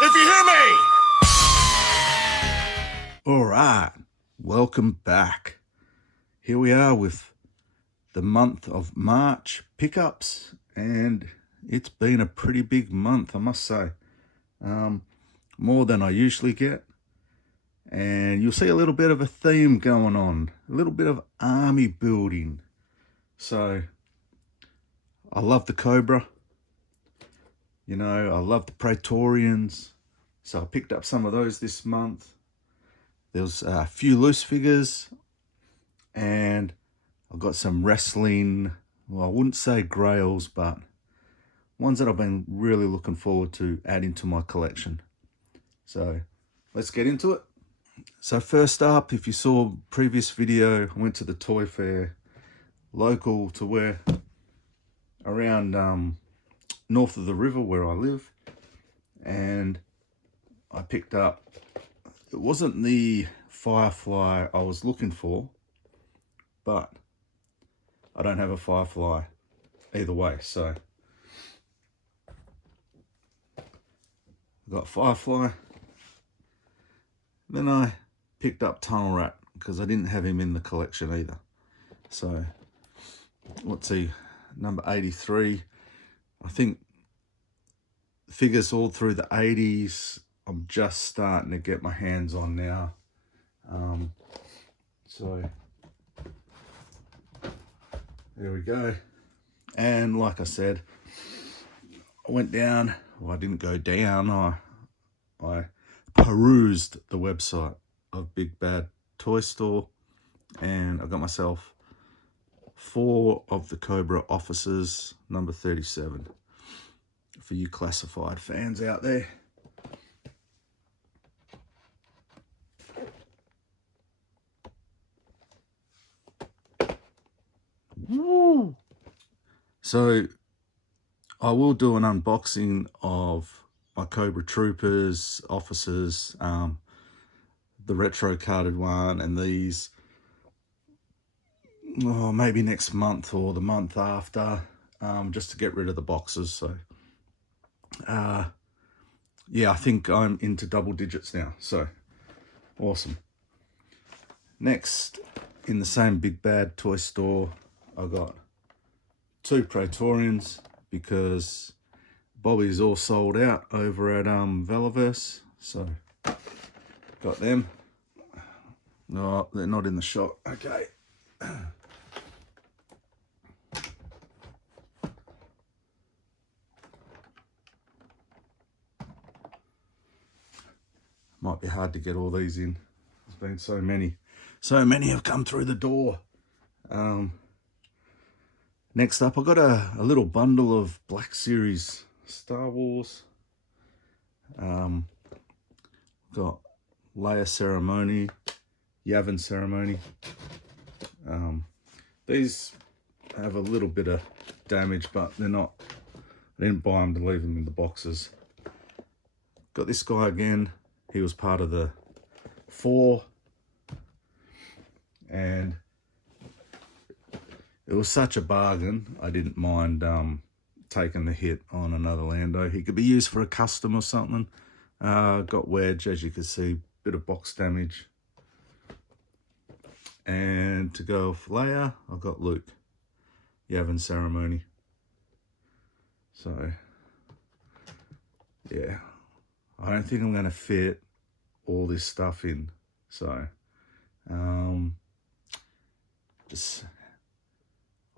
if you hear me! All right, welcome back. Here we are with the month of March pickups, and it's been a pretty big month, I must say. More than I usually get, and you'll see a little bit of a theme going on, a little bit of army building. So I love the Cobra, I love the Praetorians, so I picked up some of those this month. There's a few loose figures, and I've got some wrestling, well, I wouldn't say grails, but ones that I've been really looking forward to adding to my collection. So let's get into it. So first up, if you saw previous video, I went to the toy fair local to where, around north of the river where I live, and I picked up, it wasn't the Firefly I was looking for, but I don't have a Firefly either way, so I got Firefly. Then I picked up Tunnel Rat because I didn't have him in the collection either. So let's see, number 83. I think figures all through the 80s I'm just starting to get my hands on now. So there we go. And like I said, I went down, well, I didn't go down, I perused the website of Big Bad Toy Store, and I got myself 4 of the Cobra officers, number 37, for you classified fans out there. Woo! So I will do an unboxing of my Cobra Troopers, officers, the retro carded one, and these, maybe next month or the month after, just to get rid of the boxes. So yeah, I think I'm into double digits now, so awesome. Next, in the same Big Bad Toy Store, I got 2 Praetorians because Bobby's all sold out over at Velaverse, so got them. No, they're not in the shop. Okay. Might be hard to get all these in. There's been so many. So many have come through the door. Next up, I got a little bundle of Black Series Star Wars. Got Leia Ceremony, Yavin Ceremony. These have a little bit of damage, but they're not, I didn't buy them to leave them in the boxes. Got this guy again. He was part of the 4, and it was such a bargain, I didn't mind taking the hit on another Lando. He could be used for a custom or something. Got Wedge, as you can see, bit of box damage. And to go with Leia, I've got Luke, Yavin Ceremony. So yeah, I don't think I'm going to fit all this stuff in. So just,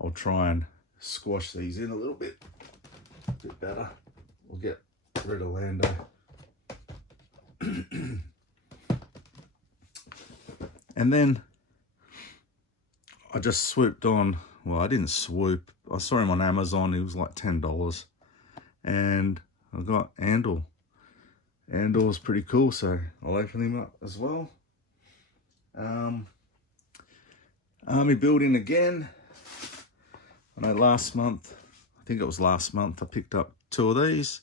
I'll try and squash these in a little bit better. We'll get rid of Lando. And then I just swooped on, well, I didn't swoop, I saw him on Amazon. He was like $10, and I got Andor. Andor's pretty cool, so I'll open him up as well. Army building again. I know last month, I think it was last month, I picked up 2 of these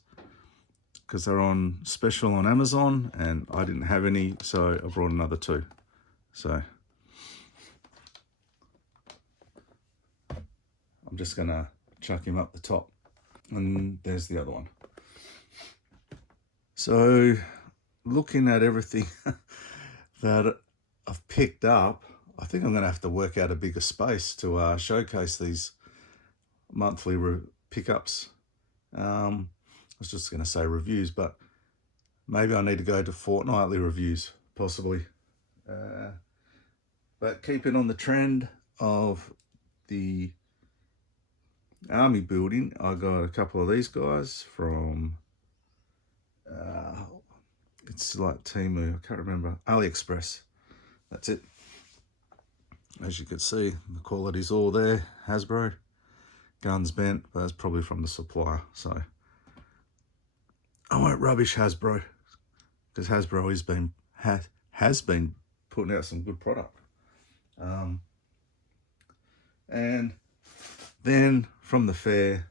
because they're on special on Amazon, and I didn't have any, so I brought another 2. So I'm just gonna chuck him up the top, and there's the other one. So looking at everything that I've picked up, I think I'm going to have to work out a bigger space to showcase these monthly pickups. I was just going to say reviews, but maybe I need to go to fortnightly reviews, possibly. But keeping on the trend of the army building, I got a couple of these guys from, it's like Temu, I can't remember, AliExpress. That's it. As you can see, the quality's all there. Hasbro, guns bent, but it's probably from the supplier. So I won't rubbish Hasbro, because Hasbro has been putting out some good product. And then from the fair,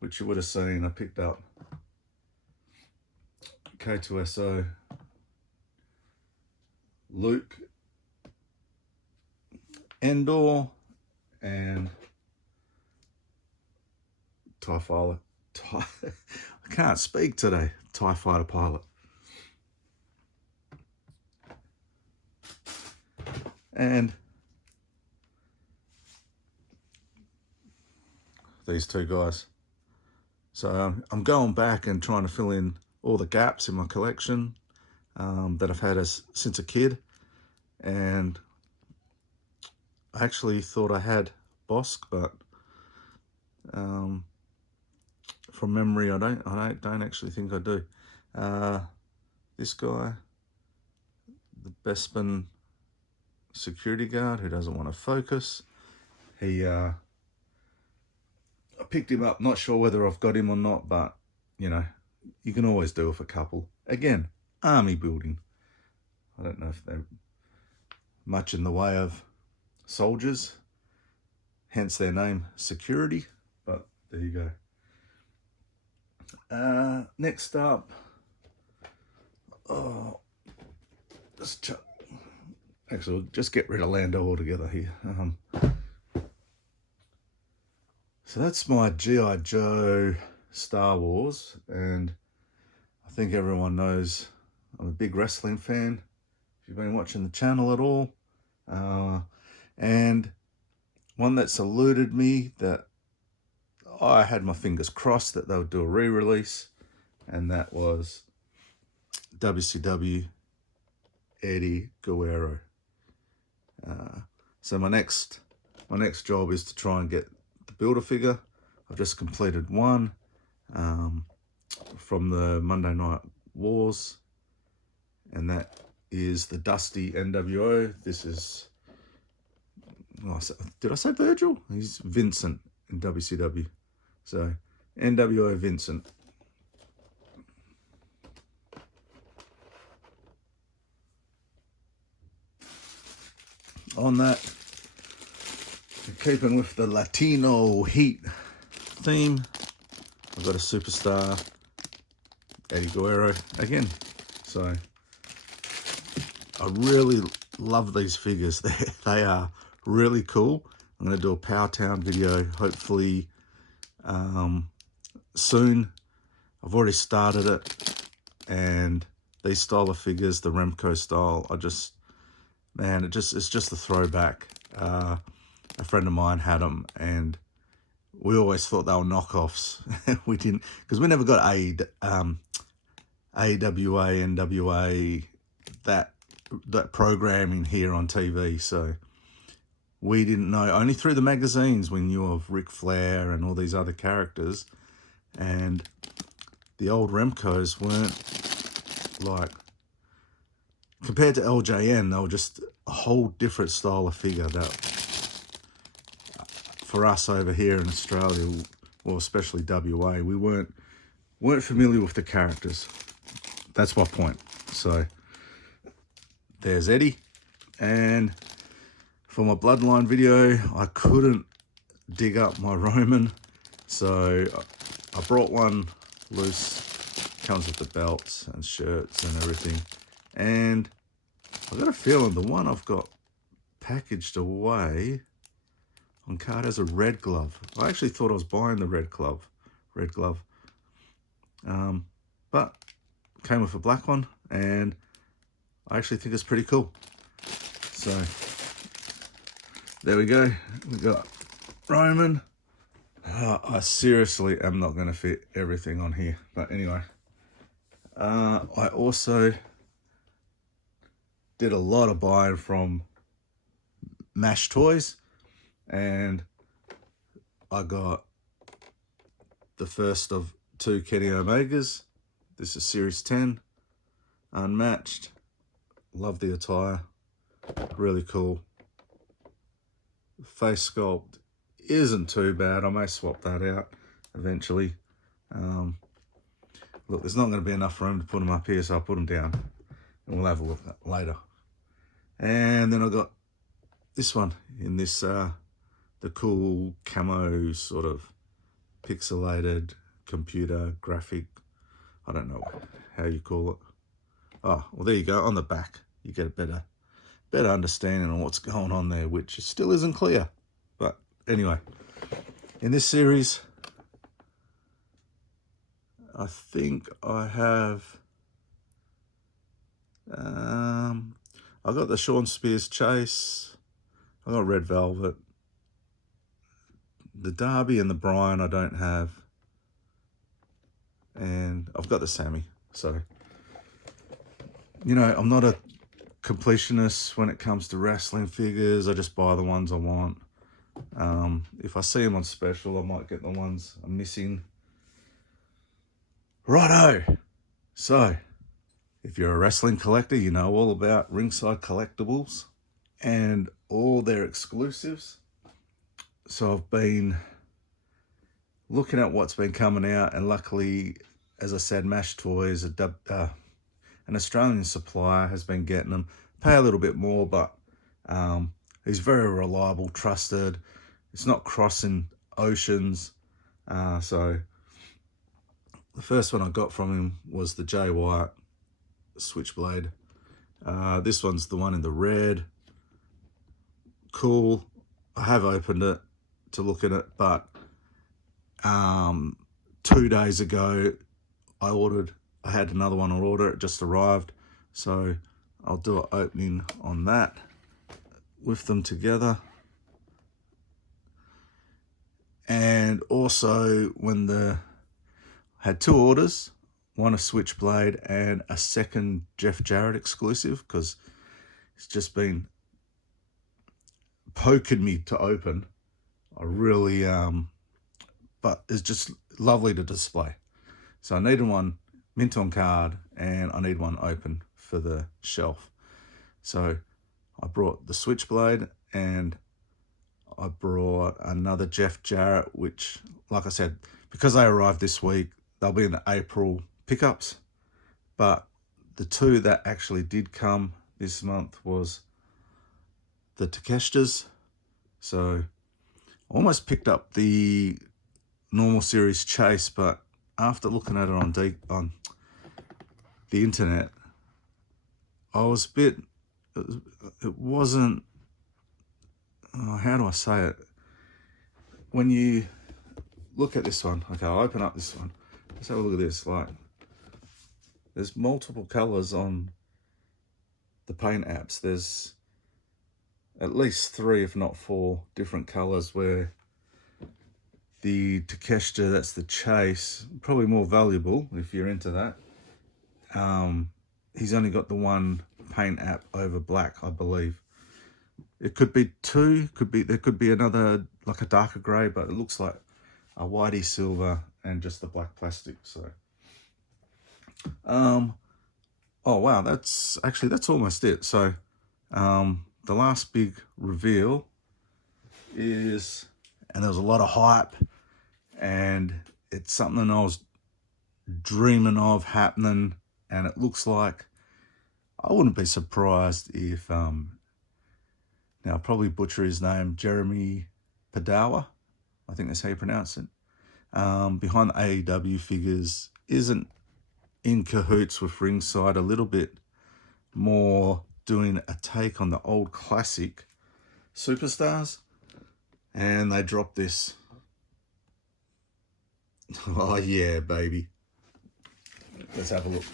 which you would have seen, I picked up K2SO, Luke, Endor, and TIE Fighter. I can't speak today. TIE Fighter pilot. And these two guys. So I'm going back and trying to fill in all the gaps in my collection that I've had since a kid. And I actually thought I had Bossk, but from memory, I don't actually think I do. This guy, the Bespin security guard who doesn't want to focus. I picked him up, not sure whether I've got him or not, but you know, you can always do with a couple. Again, army building. I don't know if they're much in the way of soldiers, hence their name, security, but there you go. Next up, actually, we'll just get rid of Lando altogether here. So that's my G.I. Joe Star Wars, and I think everyone knows I'm a big wrestling fan, if you've been watching the channel at all. And one that's eluded me that I had my fingers crossed that they would do a re-release, and that was WCW Eddie Guerrero. So my next job is to try and get the Build-A-Figure. I've just completed one from the Monday Night Wars, and that is the Dusty NWO. This is, did I say Virgil? He's Vincent in WCW. So NWO Vincent. On that, keeping with the Latino heat theme, I've got a superstar, Eddie Guerrero again. So I really love these figures. They are really cool. I'm going to do a Power Town video, hopefully soon. I've already started it, and these style of figures, the Remco style, man, it's just a throwback. A friend of mine had them, and we always thought they were knockoffs. We didn't, because we never got AWA, NWA, that programming here on TV. So we didn't know. Only through the magazines we knew of Ric Flair and all these other characters. And the old Remcos weren't like, compared to LJN, they were just a whole different style of figure that for us over here in Australia, well, especially WA, we weren't familiar with the characters. That's my point. So there's Eddie. And for my Bloodline video, I couldn't dig up my Roman, so I brought one loose. Comes with the belts and shirts and everything. And I've got a feeling the one I've got packaged away on card has a red glove. I actually thought I was buying the red glove. But came with a black one, and I actually think it's pretty cool. So there we go. We got Roman. I seriously am not going to fit everything on here, but anyway. I also did a lot of buying from Mash Toys, and I got the first of 2 Kenny Omegas. This is Series 10, unmatched. Love the attire, really cool. Face sculpt isn't too bad. I may swap that out eventually. Look, there's not going to be enough room to put them up here, so I'll put them down and we'll have a look at that later. And then I got this one in this the cool camo sort of pixelated computer graphic, I don't know how you call it. Oh, well, there you go. On the back you get a better understanding on what's going on there, which still isn't clear. But anyway, in this series I think I have I got the Shawn Spears Chase, I got Red Velvet, the Darby and the Bryan I don't have, and I've got the Sammy. So, you know, I'm not a completionist when it comes to wrestling figures. I just buy the ones I want. If I see them on special, I might get the ones I'm missing. Righto! So, if you're a wrestling collector, you know all about Ringside Collectibles and all their exclusives. So I've been looking at what's been coming out, and luckily, as I said, Mash Toys, an Australian supplier, has been getting them. Pay a little bit more, but he's very reliable, trusted. It's not crossing oceans. So the first one I got from him was the Jay White Switchblade. This one's the one in the red. Cool. I have opened it to look at it, but 2 days ago I had another one on order. It just arrived, so I'll do an opening on that with them together. And also, when had 2 orders, one a Switchblade and a second Jeff Jarrett exclusive, because it's just been poking me to open. I really but it's just lovely to display. So I needed one mint on card, and I need one open for the shelf. So I brought the Switchblade, and I brought another Jeff Jarrett, which, like I said, because they arrived this week, they'll be in the April pickups. But the 2 that actually did come this month was the Takeshita's. So I almost picked up the normal series Chase, but after looking at it on the internet, I was a bit, it wasn't, how do I say it? When you look at this one, okay, I'll open up this one. Let's have a look at this. Like, there's multiple colors on the paint apps. There's at least 3, if not 4, different colors, where the Takeshita, that's the Chase, probably more valuable if you're into that. He's only got the one paint app over black, I believe. It could be 2, there could be another, like a darker grey, but it looks like a whitey silver and just the black plastic. So oh wow, that's almost it. So the last big reveal is, and there was a lot of hype, and it's something I was dreaming of happening, and it looks like, I wouldn't be surprised if now I'll probably butcher his name, Jeremy Padawa, I think that's how you pronounce it, behind the AEW figures, isn't in cahoots with Ringside a little bit more, doing a take on the old classic superstars. And they dropped this. Oh yeah, baby. Let's have a look.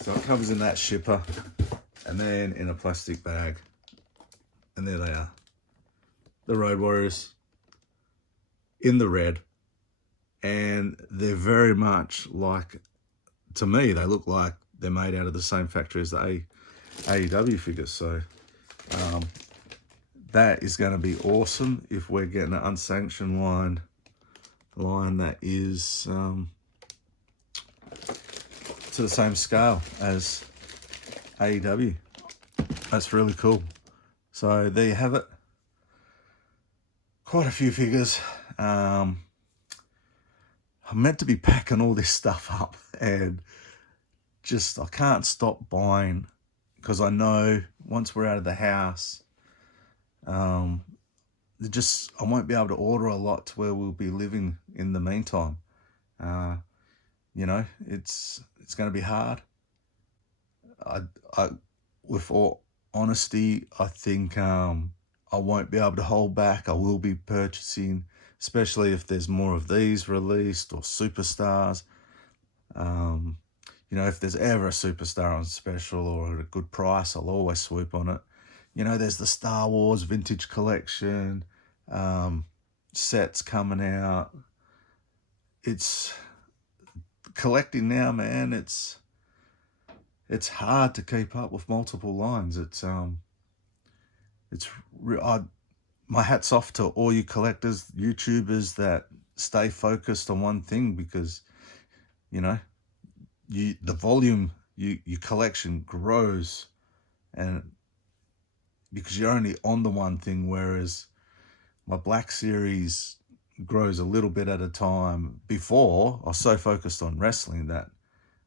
So it comes in that shipper and then in a plastic bag. And there they are. The Road Warriors in the red. And they're very much like, to me, they look like they're made out of the same factory as the AEW figures. So that is going to be awesome if we're getting an unsanctioned line that is to the same scale as AEW. That's really cool. So there you have it. Quite a few figures. I'm meant to be packing all this stuff up and just I can't stop buying because I know once we're out of the house, I won't be able to order a lot to where we'll be living in the meantime. You know, it's going to be hard. With all honesty, I think I won't be able to hold back. I will be purchasing, especially if there's more of these released or superstars. You know, if there's ever a superstar on special or at a good price, I'll always swoop on it. You know, there's the Star Wars Vintage Collection, sets coming out. It's collecting now, man. It's hard to keep up with multiple lines. My hat's off to all you collectors, YouTubers that stay focused on one thing because, you know, the volume, your collection grows, and because you're only on the one thing, whereas my Black Series grows a little bit at a time. Before, I was so focused on wrestling that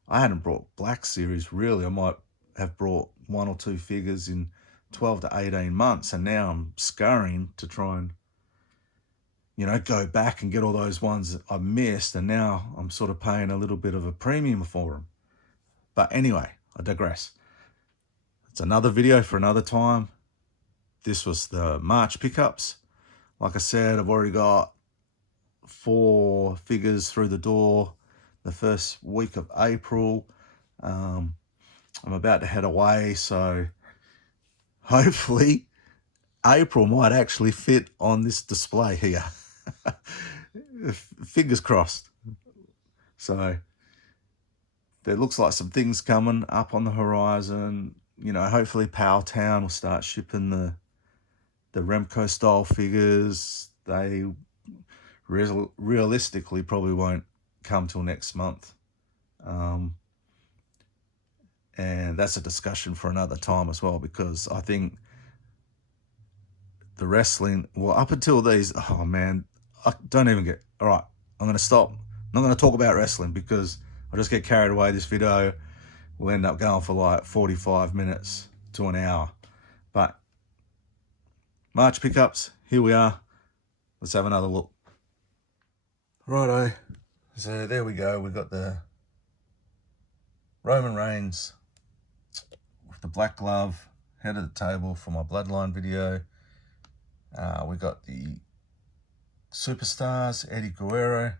I hadn't brought Black Series really. I might have brought 1 or 2 figures in 12 to 18 months, and now I'm scurrying to try and, you know, go back and get all those ones I missed, and now I'm sort of paying a little bit of a premium for them. But anyway, I digress. It's another video for another time. This was the March pickups. Like I said, I've already got 4 figures through the door the first week of April. I'm about to head away, so hopefully April might actually fit on this display here. Fingers crossed. So there looks like some things coming up on the horizon. You know, hopefully Powelltown will start shipping the Remco style figures. They realistically probably won't come till next month. And that's a discussion for another time as well, because I think the wrestling, well, up until these, oh man, I don't even get, all right, I'm going to stop. I'm not going to talk about wrestling because I'll just get carried away. This video will end up going for like 45 minutes to an hour. But March pickups, here we are. Let's have another look. Righto, so there we go. We've got the Roman Reigns with the black glove, head of the table for my Bloodline video. We got the superstars, Eddie Guerrero.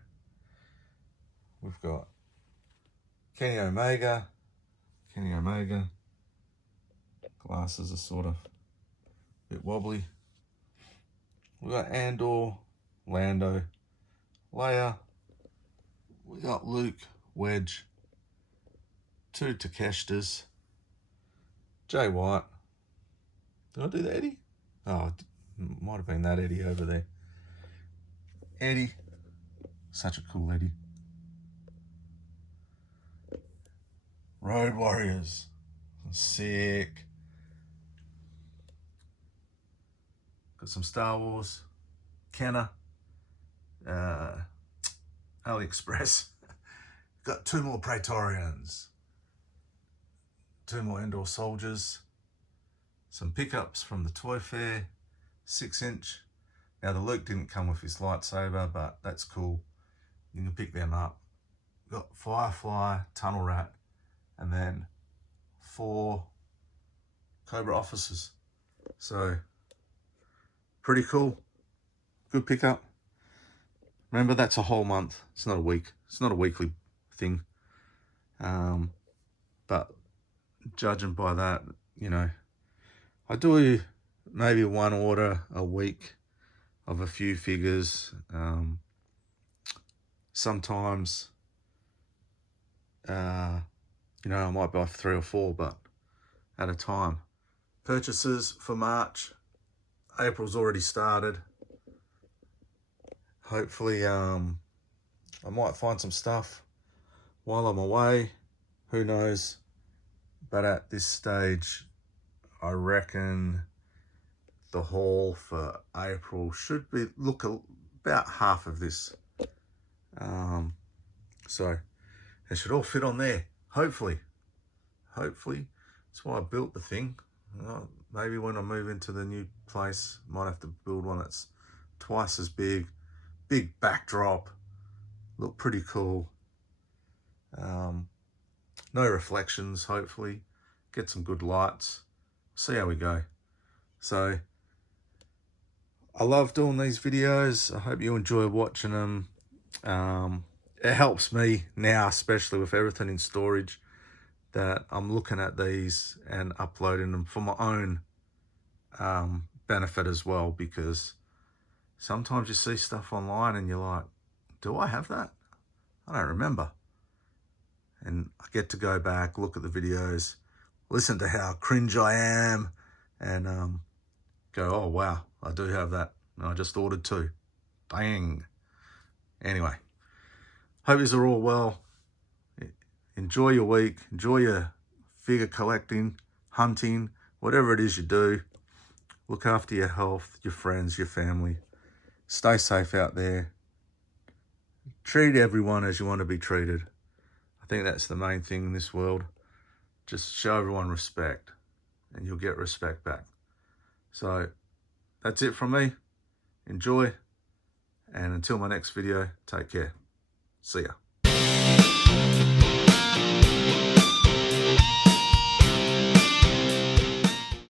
We've got Kenny Omega. Glasses are sort of a bit wobbly. We got Andor, Lando, Leia. We got Luke, Wedge, 2 Takeshita's, Jay White. Did I do the Eddie? Oh, it might have been that Eddie over there. Eddie, such a cool Eddie. Road Warriors, sick. Got some Star Wars, Kenner, AliExpress. Got 2 more Praetorians, 2 more Endor soldiers, some pickups from the Toy Fair, 6-inch. Now the Luke didn't come with his lightsaber, but that's cool. You can pick them up. Got Firefly, Tunnel Rat, and then 4 Cobra officers. So pretty cool. Good pickup. Remember, that's a whole month. It's not a week. It's not a weekly thing. But judging by that, you know, I do maybe one order a week of a few figures. Sometimes, you know, I might buy 3 or 4, but at a time. Purchases for March. April's already started. Hopefully, I might find some stuff while I'm away. Who knows? But at this stage, I reckon the haul for April should be about half of this. So it should all fit on there. Hopefully. That's why I built the thing. Maybe when I move into the new place, might have to build one that's twice as big backdrop, look pretty cool. No reflections, hopefully. Get some good lights. See how we go. So I love doing these videos. I hope you enjoy watching them. It helps me now, especially with everything in storage, that I'm looking at these and uploading them for my own benefit as well, because sometimes you see stuff online and you're like, do I have that? I don't remember. And I get to go back, look at the videos, listen to how cringe I am, and go, oh wow, I do have that. And I just ordered 2. Dang. Anyway, hope yous are all well. Enjoy your week. Enjoy your figure collecting, hunting, whatever it is you do. Look after your health, your friends, your family. Stay safe out there. Treat everyone as you want to be treated. I think that's the main thing in this world. Just show everyone respect and you'll get respect back. So that's it from me. Enjoy. And until my next video, take care. See ya.